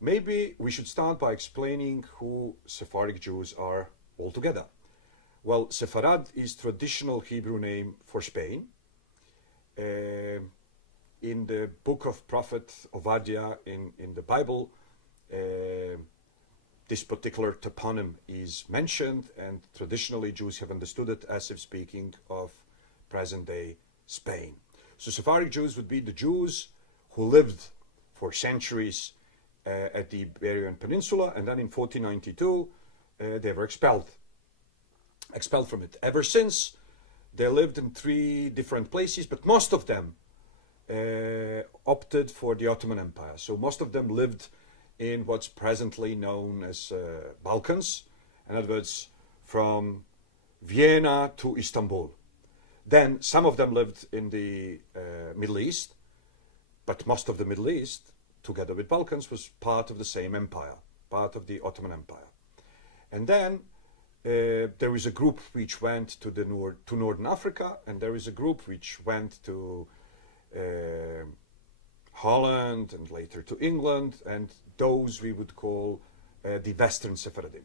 maybe we should start by explaining who Sephardic Jews are altogether. Well, Sepharad is traditional Hebrew name for Spain. In the book of Prophet Obadiah in the Bible, this particular toponym is mentioned, and traditionally Jews have understood it as if speaking of present-day Spain. So Sephardic Jews would be the Jews who lived for centuries at the Iberian Peninsula, and then in 1492 they were expelled from it. Ever since, they lived in 3 different places, but most of them opted for the Ottoman Empire. So most of them lived in what's presently known as Balkans, in other words, from Vienna to Istanbul. Then some of them lived in the Middle East, but most of the Middle East, together with Balkans, was part of the same empire, part of the Ottoman Empire. And then there is a group which went to to Northern Africa, and there is a group which went to Holland and later to England, and those we would call the Western Sephardim.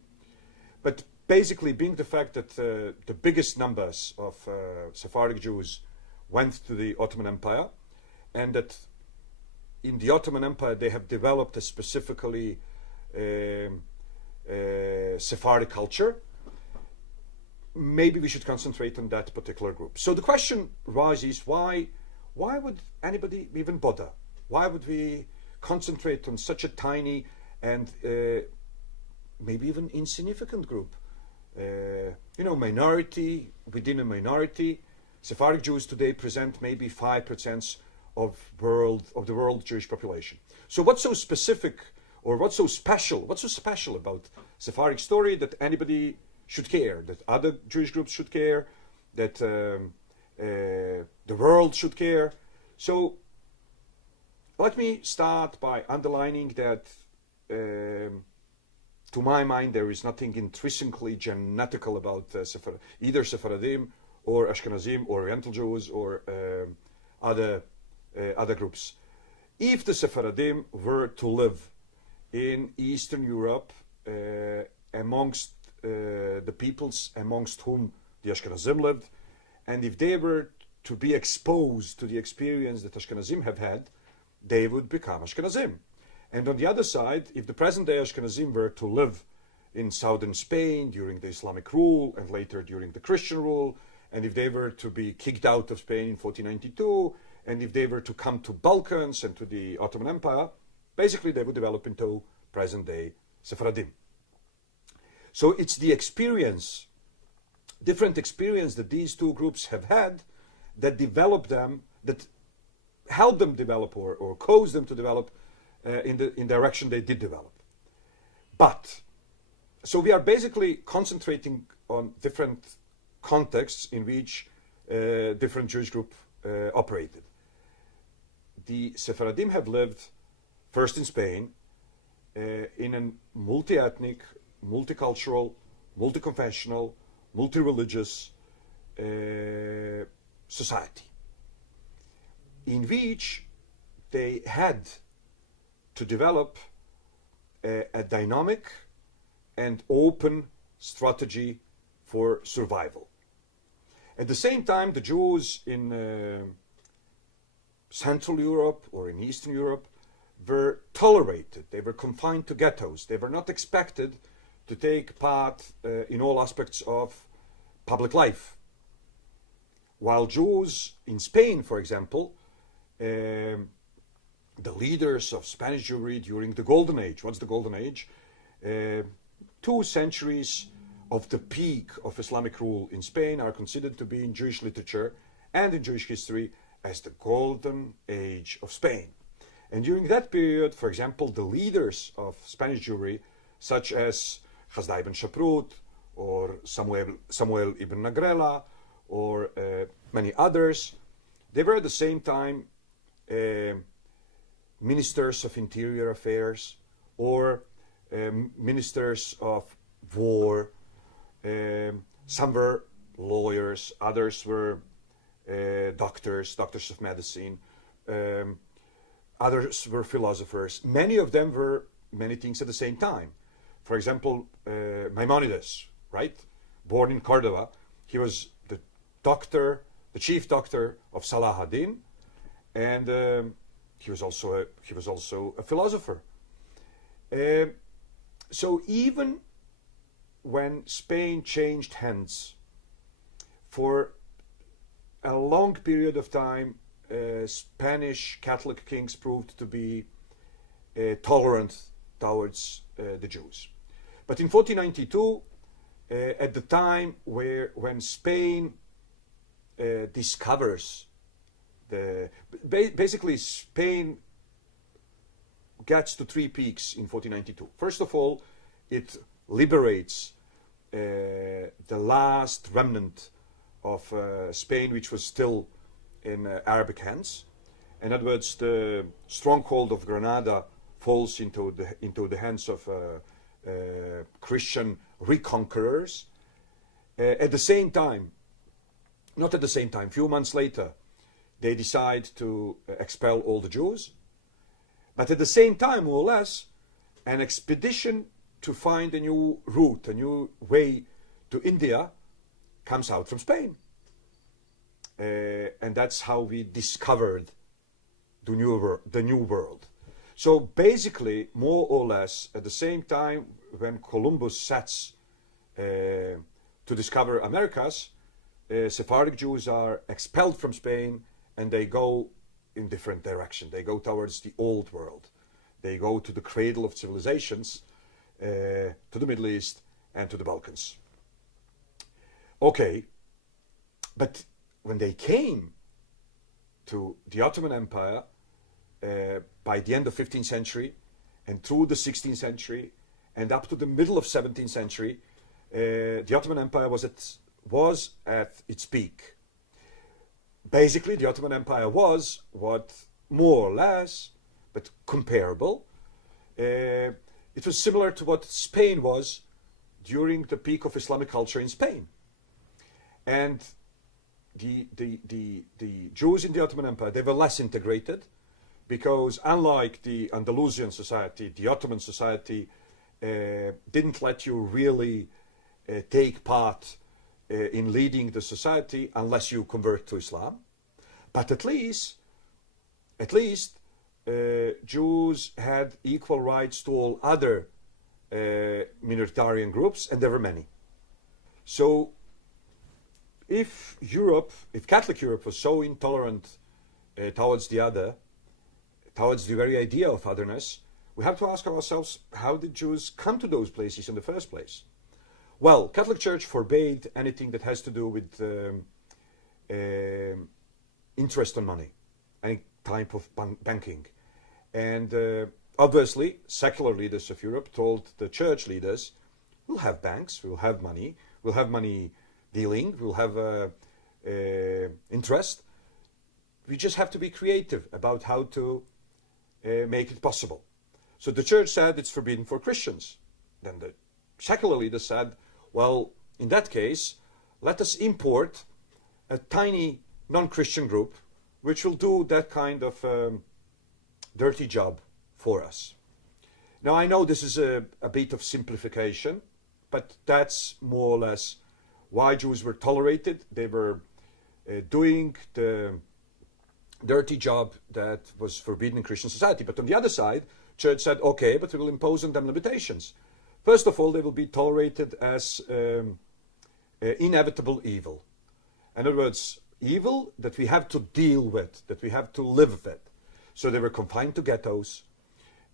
But basically, being the fact that the biggest numbers of Sephardic Jews went to the Ottoman Empire, and that in the Ottoman Empire they have developed a specifically Sephardic culture, maybe we should concentrate on that particular group. So the question rises, why would anybody even bother? Why would we concentrate on such a tiny and maybe even insignificant group? Minority within a minority. Sephardic Jews today present maybe 5% of the world Jewish population. So what's so specific, or what's so special about Sephardic story that anybody should care, that other Jewish groups should care, that the world should care? So let me start by underlining that to my mind there is nothing intrinsically genetical about either Sephardim or Ashkenazim or Oriental Jews or other groups. If the Sephardim were to live in Eastern Europe amongst the peoples amongst whom the Ashkenazim lived, and if they were to be exposed to the experience that Ashkenazim have had, they would become Ashkenazim. And on the other side, if the present-day Ashkenazim were to live in southern Spain during the Islamic rule and later during the Christian rule, and if they were to be kicked out of Spain in 1492, and if they were to come to Balkans and to the Ottoman Empire, basically they would develop into present-day Sephardim. So it's the experience, different experience that these two groups have had that developed them, that helped them develop or caused them to develop in the direction they did develop. But, so we are basically concentrating on different contexts in which different Jewish groups operated. The Sephardim have lived first in Spain in a multi-ethnic, multicultural, multi-confessional, multi-religious society, in which they had to develop a dynamic and open strategy for survival. At the same time, the Jews in Central Europe or in Eastern Europe were tolerated. They were confined to ghettos. They were not expected to take part in all aspects of public life. While Jews in Spain, for example, the leaders of Spanish Jewry during the Golden Age. What's the Golden Age? 2 centuries of the peak of Islamic rule in Spain are considered to be in Jewish literature and in Jewish history as the Golden Age of Spain. And during that period, for example, the leaders of Spanish Jewry, such as Hasdai ibn Shaprut or Samuel ibn Nagrela or many others, they were at the same time ministers of interior affairs or ministers of war. Some were lawyers, others were doctors of medicine, others were philosophers. Many of them were many things at the same time. For example, Maimonides, right? Born in Cordoba, he was the chief doctor of Salah ad-Din, and he was also a philosopher. So even when Spain changed hands, for a long period of time, Spanish Catholic kings proved to be tolerant towards the Jews. But in 1492, at the time when Spain discovers basically Spain gets to three peaks in 1492. First of all, it liberates the last remnant of Spain, which was still in Arabic hands. In other words, the stronghold of Granada falls into the hands of Christian reconquerors. At the same time, not at the same time, a few months later, they decide to expel all the Jews. But at the same time, more or less, an expedition to find a new route, a new way to India, comes out from Spain. And that's how we discovered the new world. So basically, more or less, at the same time when Columbus sets to discover Americas, Sephardic Jews are expelled from Spain and they go in different direction. They go towards the old world. They go to the cradle of civilizations, to the Middle East and to the Balkans. Okay, but when they came to the Ottoman Empire by the end of 15th century and through the 16th century and up to the middle of 17th century, the Ottoman Empire was at its peak. Basically, the Ottoman Empire was what more or less, but comparable. It was similar to what Spain was during the peak of Islamic culture in Spain. And the Jews in the Ottoman Empire, they were less integrated because unlike the Andalusian society, the Ottoman society didn't let you really take part in leading the society unless you convert to Islam. But at least Jews had equal rights to all other minoritarian groups, and there were many. So if Catholic Europe was so intolerant towards the very idea of otherness, we have to ask ourselves, how did Jews come to those places in the first place? Well, Catholic Church forbade anything that has to do with interest on money, any type of banking. And obviously, secular leaders of Europe told the church leaders, we'll have banks, we'll have money dealing, we'll have interest. We just have to be creative about how to make it possible. So the church said it's forbidden for Christians. Then the secular leaders said, well, in that case, let us import a tiny non-Christian group which will do that kind of dirty job for us. Now, I know this is a bit of simplification, but that's more or less why Jews were tolerated. They were doing the dirty job that was forbidden in Christian society. But on the other side, church said, okay, but we will impose on them limitations. First of all, they will be tolerated as inevitable evil. In other words, evil that we have to deal with, that we have to live with. So they were confined to ghettos.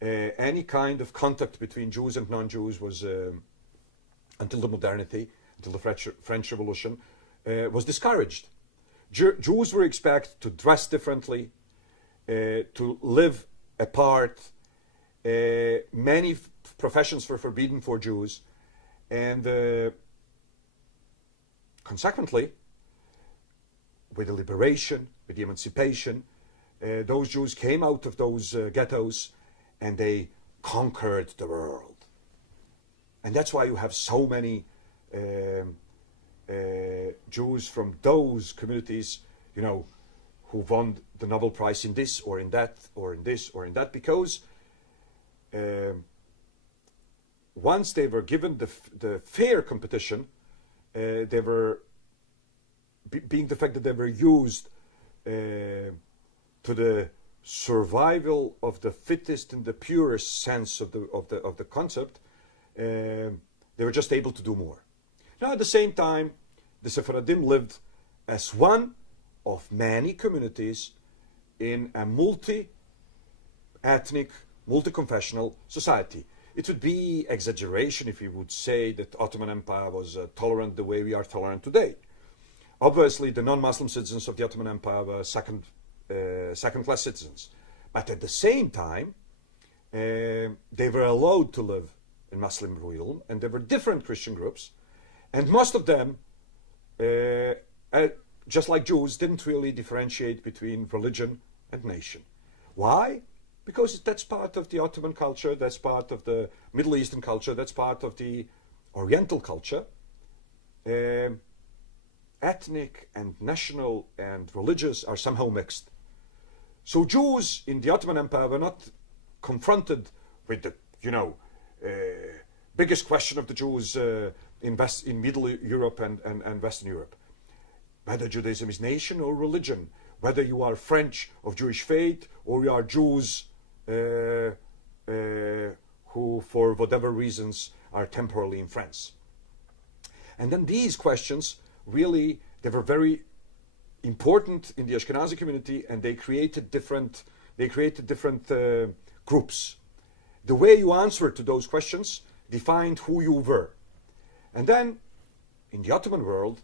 Any kind of contact between Jews and non-Jews was, until the modernity, until the French Revolution, was discouraged. Jews were expected to dress differently, to live apart. Many professions were forbidden for Jews, and consequently, with the liberation, with the emancipation, those Jews came out of those ghettos and they conquered the world. And that's why you have so many Jews from those communities, who won the Nobel Prize in this or in that or in this or in that, because once they were given the fair competition, they were being the fact that they were used to the survival of the fittest in the purest sense of the concept, they were just able to do more. Now, at the same time, the Sephardim lived as one of many communities in a multi-ethnic, multi-confessional society. It would be exaggeration if we would say that Ottoman Empire was tolerant the way we are tolerant today. Obviously, the non-Muslim citizens of the Ottoman Empire were second-class citizens. But at the same time, they were allowed to live in Muslim realm, and there were different Christian groups, and most of them, just like Jews, didn't really differentiate between religion and nation. Why? Because that's part of the Ottoman culture, that's part of the Middle Eastern culture, that's part of the Oriental culture. Ethnic and national and religious are somehow mixed. So Jews in the Ottoman Empire were not confronted with the, biggest question of the Jews in Middle Europe and Western Europe. Whether Judaism is nation or religion, whether you are French of Jewish faith or you are Jews who, for whatever reasons, are temporarily in France. And then these questions really, they were very important in the Ashkenazi community, and they created different groups. The way you answered to those questions defined who you were. And then, in the Ottoman world,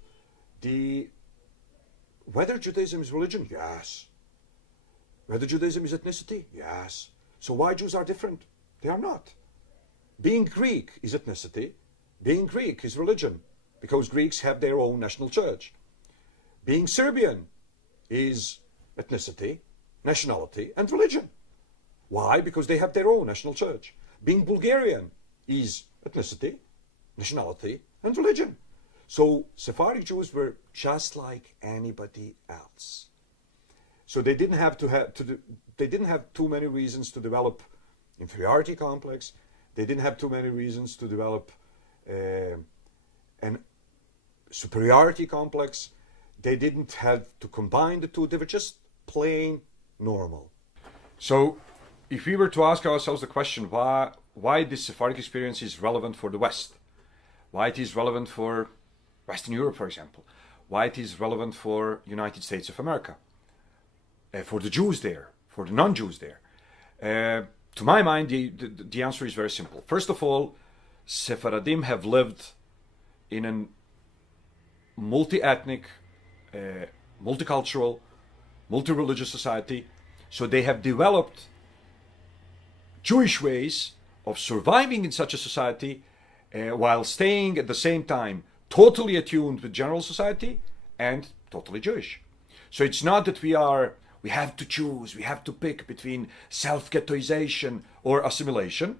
whether Judaism is religion? Yes. Whether Judaism is ethnicity? Yes. So why Jews are different? They are not. Being Greek is ethnicity. Being Greek is religion, because Greeks have their own national church. Being Serbian is ethnicity, nationality, and religion. Why? Because they have their own national church. Being Bulgarian is ethnicity, nationality, and religion. So Sephardic Jews were just like anybody else. So they didn't have too many reasons to develop inferiority complex. They didn't have too many reasons to develop an superiority complex. They didn't have to combine the two. They were just plain normal. So if we were to ask ourselves the question why this Sephardic experience is relevant for the West, why it is relevant for Western Europe, for example, why it is relevant for United States of America, for the Jews there, for the non-Jews there, to my mind, the answer is very simple. First of all, Sephardim have lived in a multi-ethnic, multicultural, multi-religious society, so they have developed Jewish ways of surviving in such a society while staying at the same time totally attuned with general society and totally Jewish. So it's not that we have to choose, we have to pick between self-ghettoization or assimilation.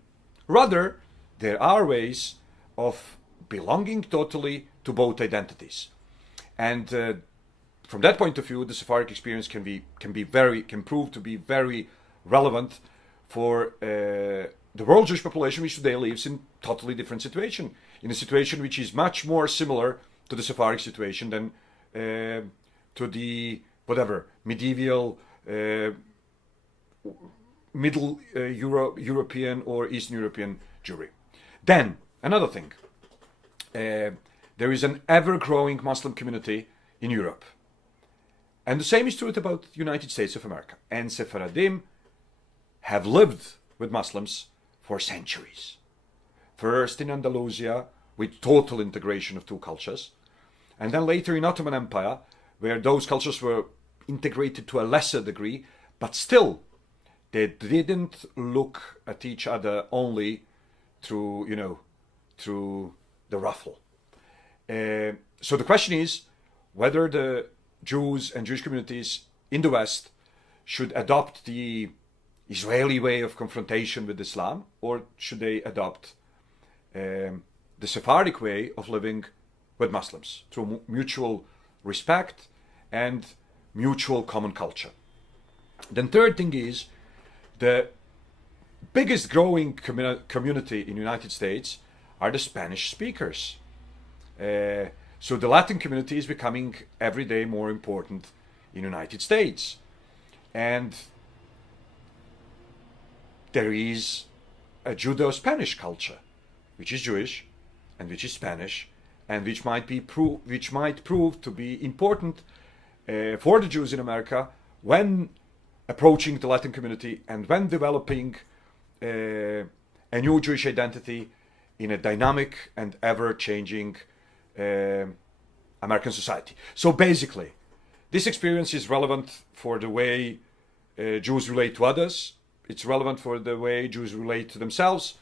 Rather, there are ways of belonging totally to both identities. And from that point of view, the Sephardic experience can prove to be very relevant for the world Jewish population, which today lives in totally different situation, in a situation which is much more similar to the Sephardic situation than to the medieval Middle European or Eastern European Jewry. Then another thing, there is an ever-growing Muslim community in Europe, and the same is true about the United States of America. And Sephardim have lived with Muslims for centuries. First in Andalusia, with total integration of two cultures, and then later in Ottoman Empire, where those cultures were integrated to a lesser degree, but still they didn't look at each other only through the ruffle. So the question is whether the Jews and Jewish communities in the West should adopt the Israeli way of confrontation with Islam, or should they adopt the Sephardic way of living with Muslims through mutual respect and mutual common culture. Then third thing is the biggest growing community in the United States are the Spanish speakers. So the Latin community is becoming every day more important in the United States. And there is a Judeo-Spanish culture, which is Jewish and which is Spanish, and which might prove to be important for the Jews in America when approaching the Latin community and when developing a new Jewish identity in a dynamic and ever-changing American society. So basically, this experience is relevant for the way Jews relate to others. It's relevant for the way Jews relate to themselves.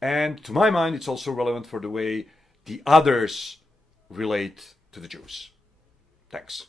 And to my mind, it's also relevant for the way the others relate to the Jews. Thanks.